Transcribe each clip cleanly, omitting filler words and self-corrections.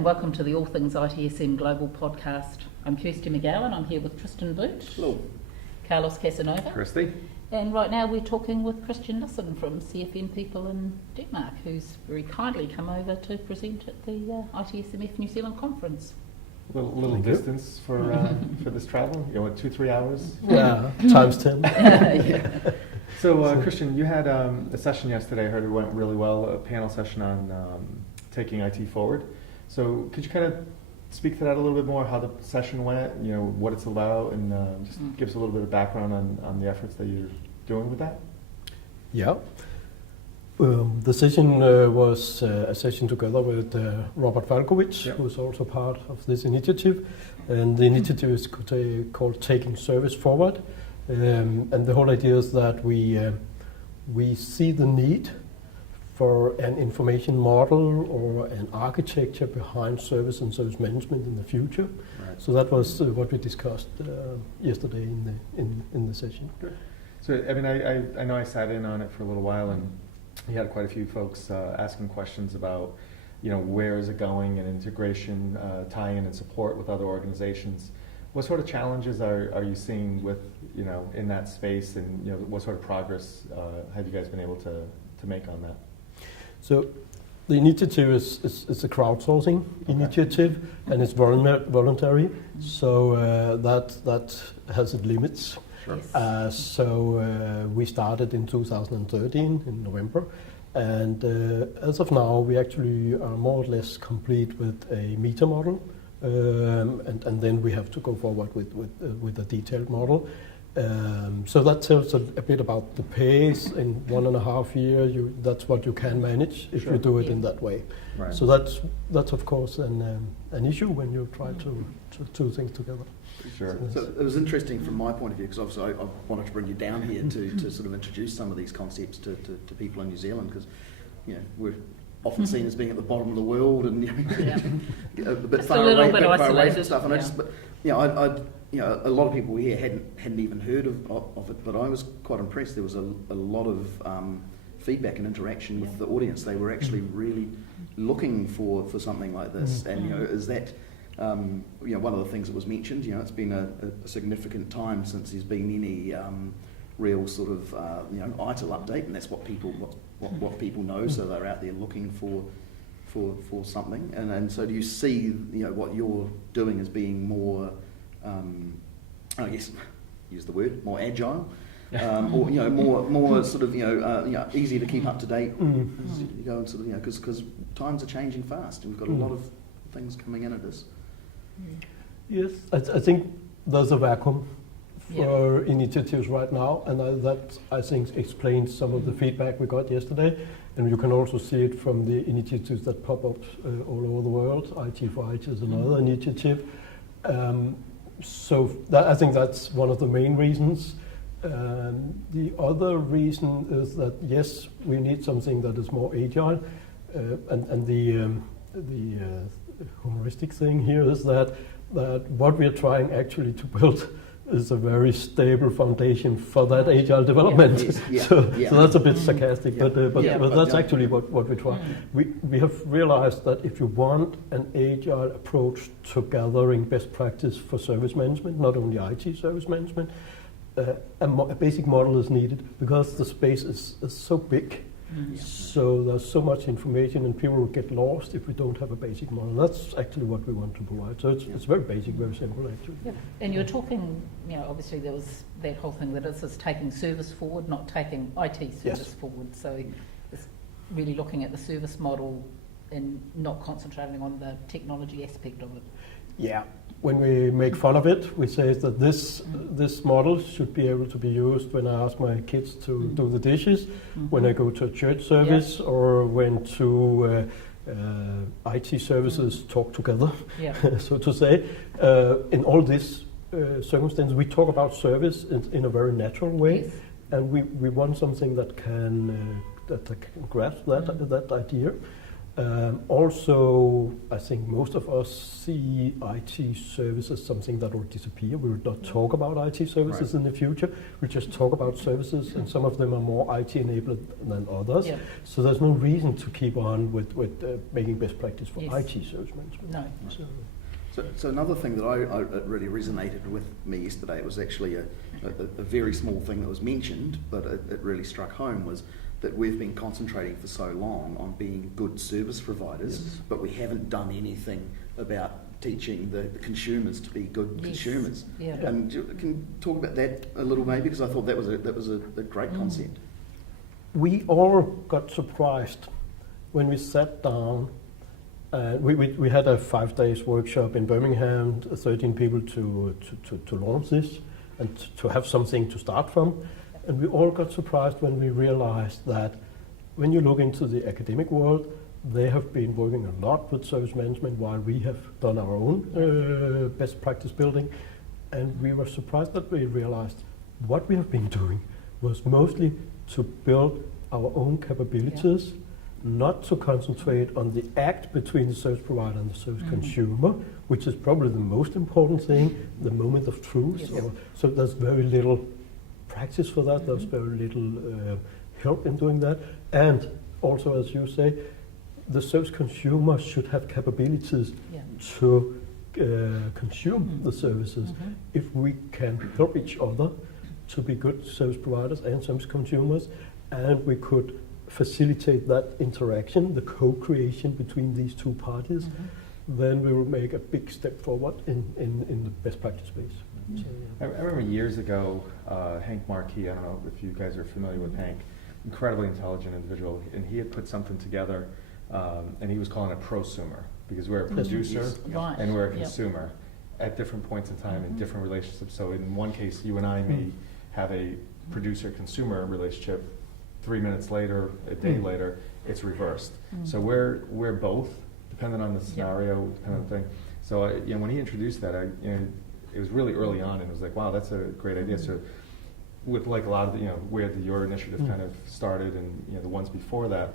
and welcome to the All Things ITSM Global Podcast. I'm Kirsty McGowan. I'm here with Tristan Boot. Hello. Carlos Casanova. Christy. And right now we're talking with Christian Nissen from CFM People in Denmark, who's very kindly come over to present at the ITSMF New Zealand conference. Little distance for this travel. 2-3 hours. Yeah, times 10. Yeah. So Christian, you had a session yesterday. I heard it went really well. A panel session on taking IT forward. So could you kind of speak to that a little bit more? How the session went? What it's about, and just give us a little bit of background on the efforts that you're doing with that. Yeah. The session was a session together with Robert Falkovich, Yep. who's also part of this initiative. And the initiative is called Taking Service Forward. And the whole idea is that we see the need for an information model or an architecture behind service and service management in the future. Right. So that was what we discussed yesterday in the session. Good. So I know I sat in on it for a little while, and you had quite a few folks asking questions about, where is it going, and integration, tying in and support with other organizations. What sort of challenges are you seeing with, in that space, and what sort of progress have you guys been able to make on that? So the initiative is a crowdsourcing initiative, and it's voluntary. So that has its limits. Sure. So we started in 2013 in November, and as of now we actually are more or less complete with a meta model, and then we have to go forward with a detailed model. So that tells a bit about the pace. In 1.5 years, that's what you can manage if Sure. you do it in that way. Right. So that's of course an issue when you try to do things together. Sure. So it was interesting from my point of view, because obviously I wanted to bring you down here to sort of introduce some of these concepts to people in New Zealand, because we're often seen as being at the bottom of the world and a bit far away from stuff. And a lot of people here hadn't even heard of it, but I was quite impressed. There was a lot of feedback and interaction with the audience. They were actually really looking for something like this, and is that one of the things that was mentioned. It's been a significant time since there's been any real sort of ITIL update, and that's what people know. So they're out there looking for something. And so do you see what you're doing as being more, I guess use the word, more agile, or more sort of easy to keep up to date as you go, and sort of because times are changing fast, and we've got a lot of things coming in at us. Yes, I think there's a vacuum for initiatives right now, and that I think explains some of the feedback we got yesterday. And you can also see it from the initiatives that pop up all over the world. IT for IT is another initiative. So I think that's one of the main reasons. The other reason is that yes, we need something that is more agile, and the humoristic thing here is that what we are trying actually to build is a very stable foundation for that agile development. So that's a bit sarcastic, but that's actually what we try. We have realized that if you want an agile approach to gathering best practice for service management, not only IT service management, a basic model is needed, because the space is so big. So there's so much information, and people will get lost if we don't have a basic model. That's actually what we want to provide. So it's very basic, very simple actually. Yeah. And you're talking, obviously there was that whole thing that it's taking service forward, not taking IT service forward. So it's really looking at the service model and not concentrating on the technology aspect of it. Yeah. When we make fun of it, we say that this model should be able to be used when I ask my kids to do the dishes, when I go to a church service, or when two IT services talk together, so to say. In all these circumstances, we talk about service in a very natural way, and we want something that can grasp that idea. Also, I think most of us see IT services as something that will disappear. We will not talk about IT services in the future. We'll just talk about services, and some of them are more IT enabled than others. Yeah. So there's no reason to keep on with making best practice for Yes. IT service management. No. So another thing that I really resonated with me yesterday, it was actually a very small thing that was mentioned, but it really struck home, was that we've been concentrating for so long on being good service providers, but we haven't done anything about teaching the consumers to be good consumers. Yeah. And can you talk about that a little maybe, because I thought that was a great concept. We all got surprised when we sat down. We had a 5 days workshop in Birmingham, 13 people to launch this and to have something to start from. And we all got surprised when we realized that when you look into the academic world, they have been working a lot with service management while we have done our own best practice building. And we were surprised that we realized what we have been doing was mostly to build our own capabilities, not to concentrate on the act between the service provider and the service consumer, which is probably the most important thing, the moment of truth. Yes. So there's very little practice for that, there's very little help in doing that. And also, as you say, the service consumer should have capabilities to consume the services. If we can help each other to be good service providers and service consumers, and we could facilitate that interaction, the co-creation between these two parties, then we will make a big step forward in the best practice space. So, I remember years ago, Hank Markey, I don't know if you guys are familiar with Hank, incredibly intelligent individual, and he had put something together, and he was calling it prosumer, because we're a producer and we're a consumer at different points in time in different relationships. So in one case, you and I may have a producer-consumer relationship. 3 minutes later, a day later, it's reversed. So we're both, depending on the scenario, depending on the thing. So when he introduced that, it was really early on, and it was like, wow, that's a great idea. So with like a lot of the, where your initiative kind of started, and the ones before that,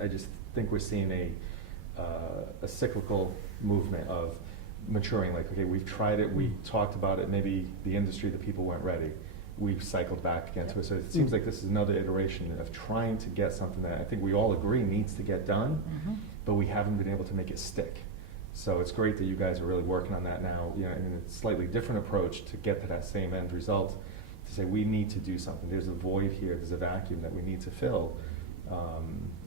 I just think we're seeing a cyclical movement of maturing. Like, okay, we've tried it, we talked about it, maybe the industry, the people weren't ready. We've cycled back again to it. So it seems like this is another iteration of trying to get something that I think we all agree needs to get done, but we haven't been able to make it stick. So it's great that you guys are really working on that now, in a slightly different approach to get to that same end result, to say we need to do something. There's a void here, there's a vacuum that we need to fill.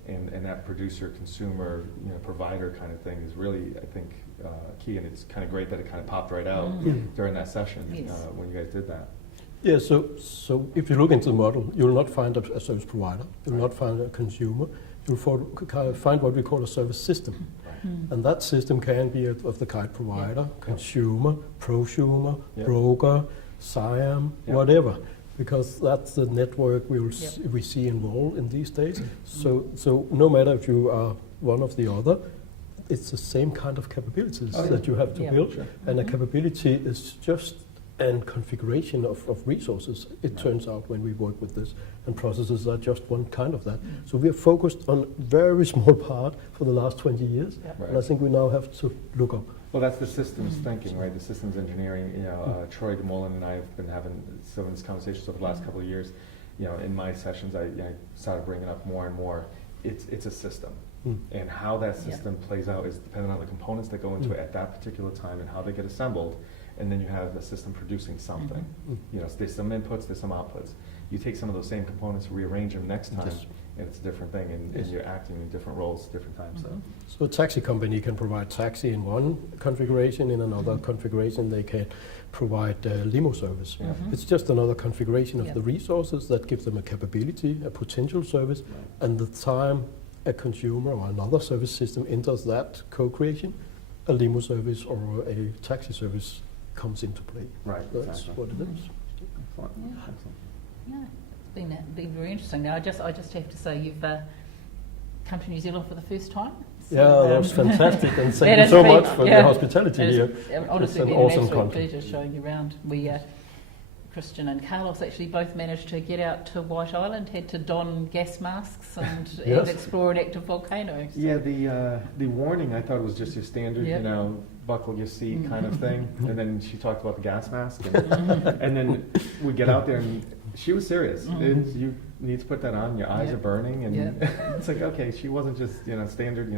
And that producer, consumer, provider kind of thing is really, I think, key. And it's kind of great that it kind of popped right out during that session when you guys did that. Yeah, so if you look into the model, you will not find a service provider, you will not find a consumer, you'll find what we call a service system. And that system can be of the kind provider, consumer, prosumer, broker, SIAM, whatever, because that's the network we see involved in these days. So no matter if you are one of the other, it's the same kind of capabilities that you have to build. Sure. And a capability is just and configuration of resources, it turns out, when we work with this, and processes are just one kind of that. So we are focused on a very small part for the last 20 years, and I think we now have to look up. Well, that's the systems thinking, right? The systems engineering. Troy DeMolin and I have been having some of these conversations over the last couple of years. In my sessions, I started bringing up more and more. It's a system, and how that system plays out is dependent on the components that go into it at that particular time and how they get assembled. And then you have the system producing something. There's some inputs, there's some outputs. You take some of those same components, rearrange them next time, and it's a different thing, and you're acting in different roles, different times. So a taxi company can provide taxi in one configuration, in another configuration they can provide limo service. It's just another configuration of the resources that gives them a capability, a potential service, and the time a consumer or another service system enters that co-creation, a limo service or a taxi service comes into play. Right. That's what it is. It's been very interesting. Now, I just have to say, you've come to New Zealand for the first time. So, that was fantastic, and thank you so much for the hospitality here. Honestly, it's an been awesome an absolute country. pleasure showing you around. We Christian and Carlos actually both managed to get out to White Island, had to don gas masks and Yes. explore an active volcano. So. Yeah, the warning I thought was just your standard, Yeah. you know, buckle your seat kind of thing. And then she talked about the gas mask, and, and then we get out there, and she was serious. Mhm. You need to put that on. Your eyes Yeah. are burning, and Yeah. it's like, okay, she wasn't just standard,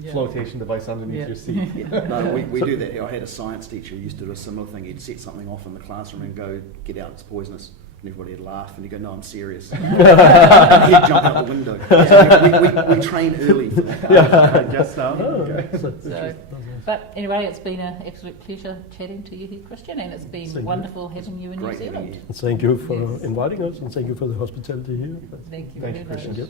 Yeah. flotation device underneath Yeah. your seat. Yeah, no, we do that. I had a science teacher who used to do a similar thing. He'd set something off in the classroom and go, "Get out, it's poisonous." And everybody would laugh, and he'd go, "No, I'm serious." And he'd jump out the window. So we train early for that. I guess so. Oh, Okay. So, but anyway, it's been an absolute pleasure chatting to you here, Christian, and it's been Thank you. wonderful having you in Great New having Zealand. you. Thank you for Yes. inviting us, and thank you for the hospitality here. Thank you Thank you, very much. Christian. Yep.